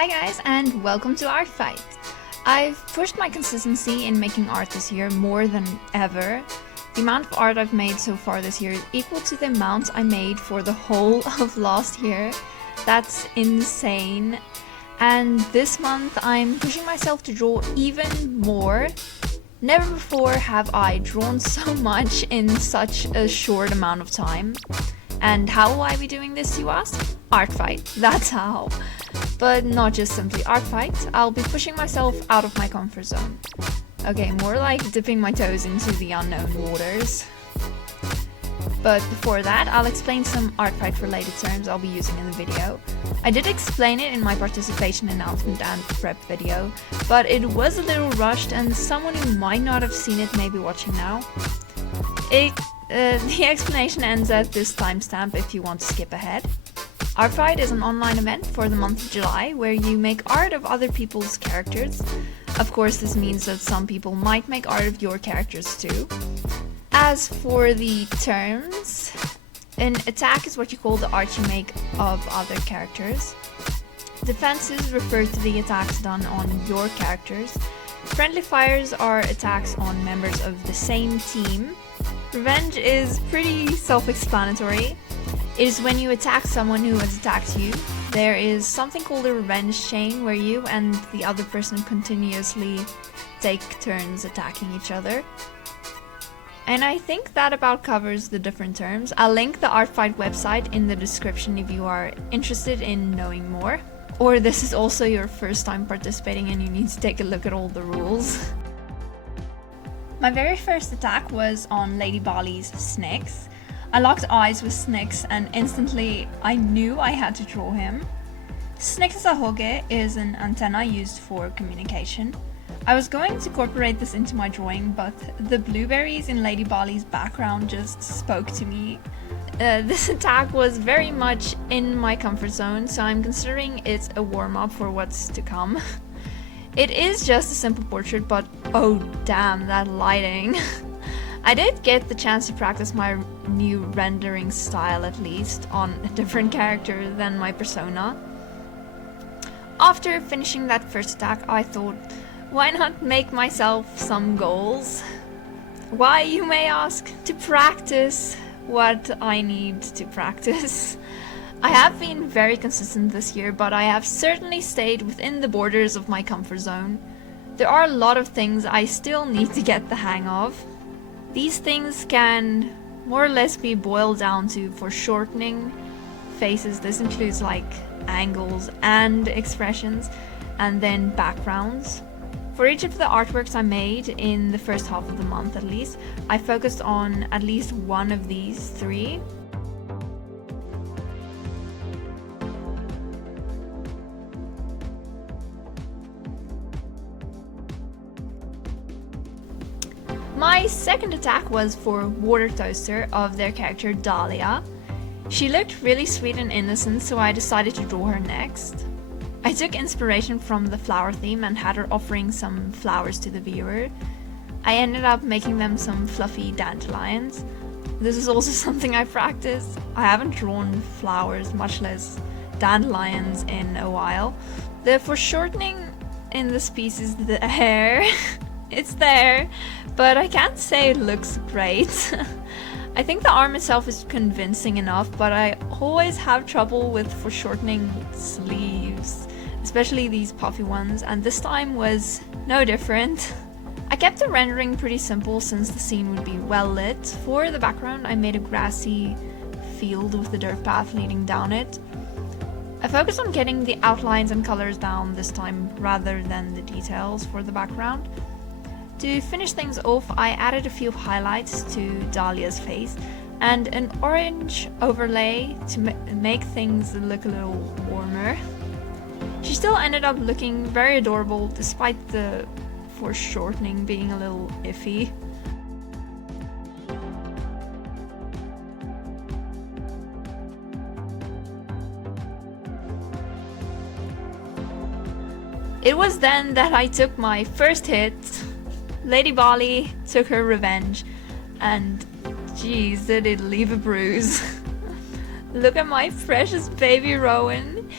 Hi guys, and welcome to Art Fight. I've pushed my consistency in making art this year more than ever. The amount of art I've made so far this year is equal to the amount I made for the whole of last year. That's insane. And this month I'm pushing myself to draw even more. Never before have I drawn so much in such a short amount of time. And how will I be doing this, you ask? Art Fight, that's how. But not just simply Art Fight, I'll be pushing myself out of my comfort zone. Okay, more like dipping my toes into the unknown waters. But before that, I'll explain some Art Fight related terms I'll be using in the video. I did explain it in my participation announcement and prep video, but it was a little rushed and someone who might not have seen it may be watching now. The explanation ends at this timestamp if you want to skip ahead. Art Fight is an online event for the month of July where you make art of other people's characters. Of course, this means that some people might make art of your characters too. As for the terms, an attack is what you call the art you make of other characters. Defenses refer to the attacks done on your characters. Friendly fires are attacks on members of the same team. Revenge is pretty self-explanatory. It is when you attack someone who has attacked you. There is something called a revenge chain where you and the other person continuously take turns attacking each other. And I think that about covers the different terms. I'll link the Art Fight website in the description if you are interested in knowing more. Or this is also your first time participating and you need to take a look at all the rules. My very first attack was on ladybali's Snicks. I locked eyes with Snicks and instantly I knew I had to draw him. Snicks-a-hogge is an antenna used for communication. I was going to incorporate this into my drawing, but the blueberries in ladybali's background just spoke to me. This attack was very much in my comfort zone, so I'm considering it a warm-up for what's to come. It is just a simple portrait, but oh damn, that lighting. I did get the chance to practice my new rendering style at least on a different character than my persona. After finishing that first attack, I thought, why not make myself some goals? Why, you may ask? To practice what I need to practice. I have been very consistent this year, but I have certainly stayed within the borders of my comfort zone. There are a lot of things I still need to get the hang of. These things can more or less be boiled down to foreshortening faces. This includes like angles and expressions, and then backgrounds. For each of the artworks I made in the first half of the month at least, I focused on at least one of these three. My second attack was for WaterToaster of their character Dahlia. She looked really sweet and innocent, so I decided to draw her next. I took inspiration from the flower theme and had her offering some flowers to the viewer. I ended up making them some fluffy dandelions. This is also something I practiced. I haven't drawn flowers, much less dandelions, in a while. The foreshortening in this piece is the hair. It's there, but I can't say it looks great. I think the arm itself is convincing enough, but I always have trouble with foreshortening sleeves, especially these puffy ones, and this time was no different. I kept the rendering pretty simple since the scene would be well lit. For the background, I made a grassy field with the dirt path leading down it. I focused on getting the outlines and colors down this time rather than the details for the background. To finish things off, I added a few highlights to Dahlia's face and an orange overlay to make things look a little warmer. She still ended up looking very adorable despite the foreshortening being a little iffy. It was then that I took my first hit. Ladybali took her revenge, and geez, did it leave a bruise. Look at my precious baby Rowan.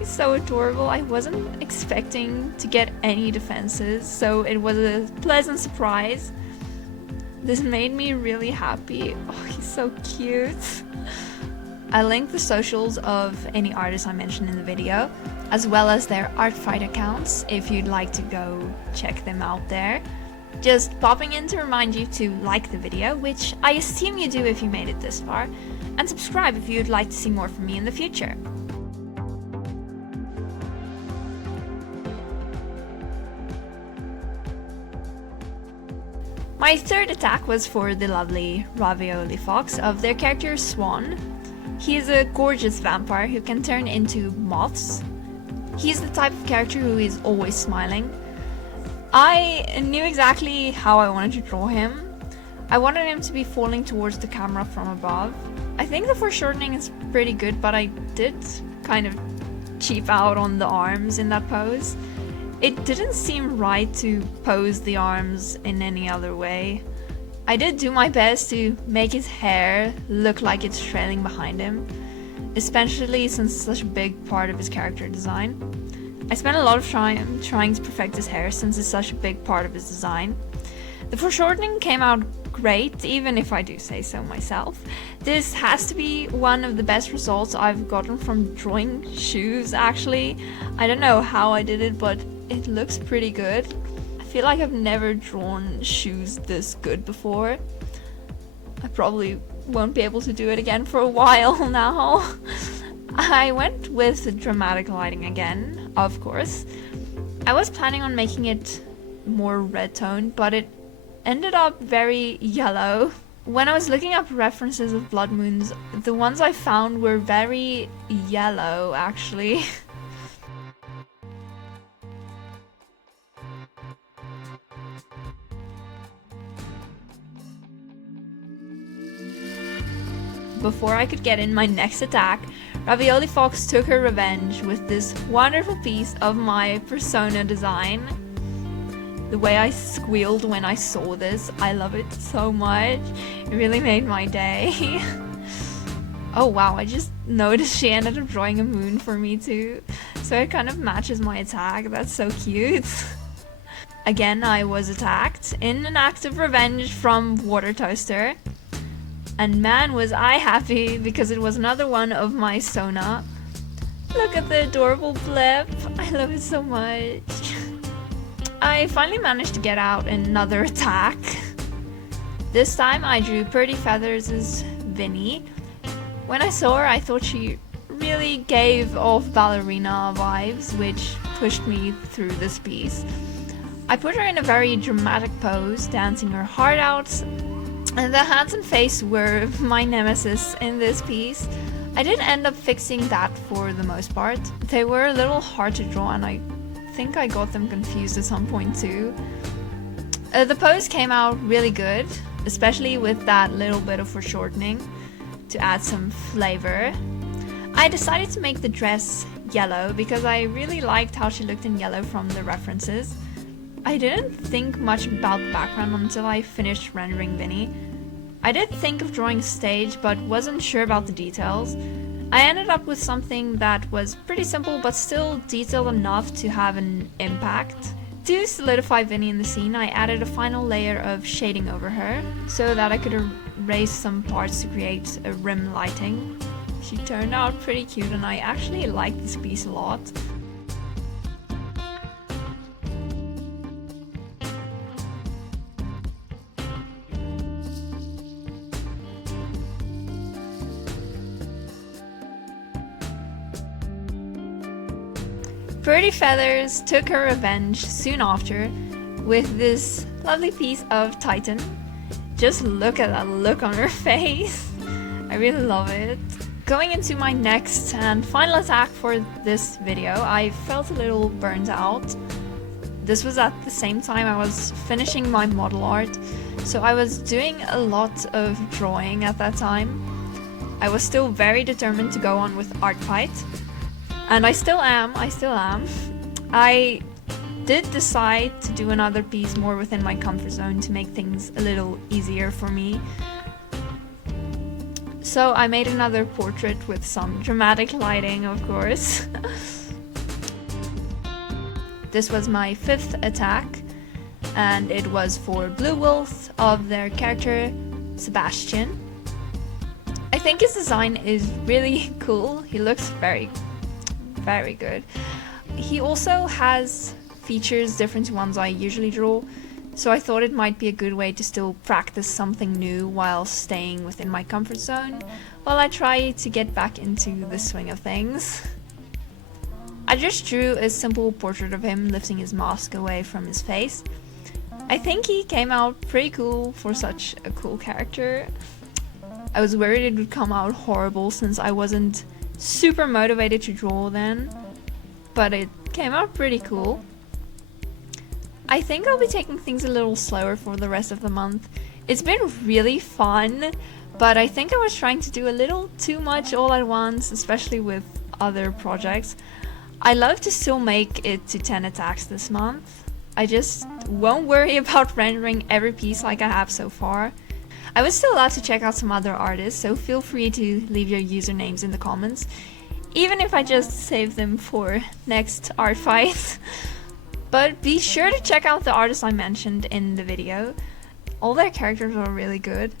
He's so adorable. I wasn't expecting to get any defenses, so it was a pleasant surprise. This made me really happy. Oh, he's so cute. I linked the socials of any artists I mentioned in the video, as well as their Artfight accounts if you'd like to go check them out there. Just popping in to remind you to like the video, which I assume you do if you made it this far, and subscribe if you'd like to see more from me in the future. My third attack was for the lovely Raviolifox of their character Swan. He is a gorgeous vampire who can turn into moths. He's the type of character who is always smiling. I knew exactly how I wanted to draw him. I wanted him to be falling towards the camera from above. I think the foreshortening is pretty good, but I did kind of cheap out on the arms in that pose. It didn't seem right to pose the arms in any other way. I did do my best to make his hair look like it's trailing behind him, especially since it's such a big part of his character design. I spent a lot of time trying to perfect his hair since it's such a big part of his design. The foreshortening came out great, even if I do say so myself. This has to be one of the best results I've gotten from drawing shoes, actually. I don't know how I did it, but it looks pretty good. I feel like I've never drawn shoes this good before. I probably won't be able to do it again for a while now. I went with dramatic lighting again, of course. I was planning on making it more red toned, but it ended up very yellow. When I was looking up references of blood moons, the ones I found were very yellow, actually. Before I could get in my next attack, Raviolifox took her revenge with this wonderful piece of my persona design. The way I squealed when I saw this, I love it so much. It really made my day. Oh wow, I just noticed she ended up drawing a moon for me too. So it kind of matches my attack. That's so cute. Again, I was attacked in an act of revenge from WaterToaster. And man was I happy because it was another one of my Sona. Look at the adorable blip. I love it so much. I finally managed to get out another attack. This time I drew Pretty Feathers' Vinny. When I saw her, I thought she really gave off ballerina vibes, which pushed me through this piece. I put her in a very dramatic pose, dancing her heart out. And the hands and face were my nemesis in this piece. I did end up fixing that for the most part. They were a little hard to draw and I think I got them confused at some point too. The pose came out really good, especially with that little bit of foreshortening to add some flavor. I decided to make the dress yellow because I really liked how she looked in yellow from the references. I didn't think much about the background until I finished rendering Vinny. I did think of drawing a stage, but wasn't sure about the details. I ended up with something that was pretty simple, but still detailed enough to have an impact. To solidify Vinny in the scene, I added a final layer of shading over her, so that I could erase some parts to create a rim lighting. She turned out pretty cute, and I actually like this piece a lot. Pretty Feathers took her revenge soon after with this lovely piece of Titan. Just look at that look on her face. I really love it. Going into my next and final attack for this video, I felt a little burnt out. This was at the same time I was finishing my model art, so I was doing a lot of drawing at that time. I was still very determined to go on with Artfight. And I still am. I did decide to do another piece more within my comfort zone to make things a little easier for me. So I made another portrait with some dramatic lighting, of course. This was my 5th attack, and it was for blu-wilf of their character Sebastian. I think his design is really cool. He looks very good. He also has features different to ones I usually draw, so I thought it might be a good way to still practice something new while staying within my comfort zone while I try to get back into the swing of things. I just drew a simple portrait of him lifting his mask away from his face. I think he came out pretty cool for such a cool character. I was worried it would come out horrible since I wasn't super motivated to draw then, but it came out pretty cool. I think I'll be taking things a little slower for the rest of the month. It's been really fun, but I think I was trying to do a little too much all at once, especially with other projects. I love to still make it to 10 attacks this month. I just won't worry about rendering every piece like I have so far. I would still love to check out some other artists, so feel free to leave your usernames in the comments, even if I just save them for next art fight. But be sure to check out the artists I mentioned in the video. All their characters are really good.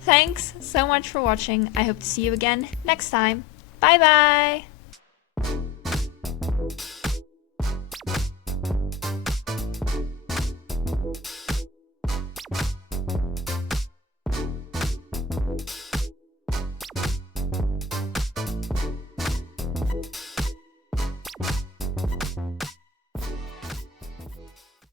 Thanks so much for watching. I hope to see you again next time. Bye bye!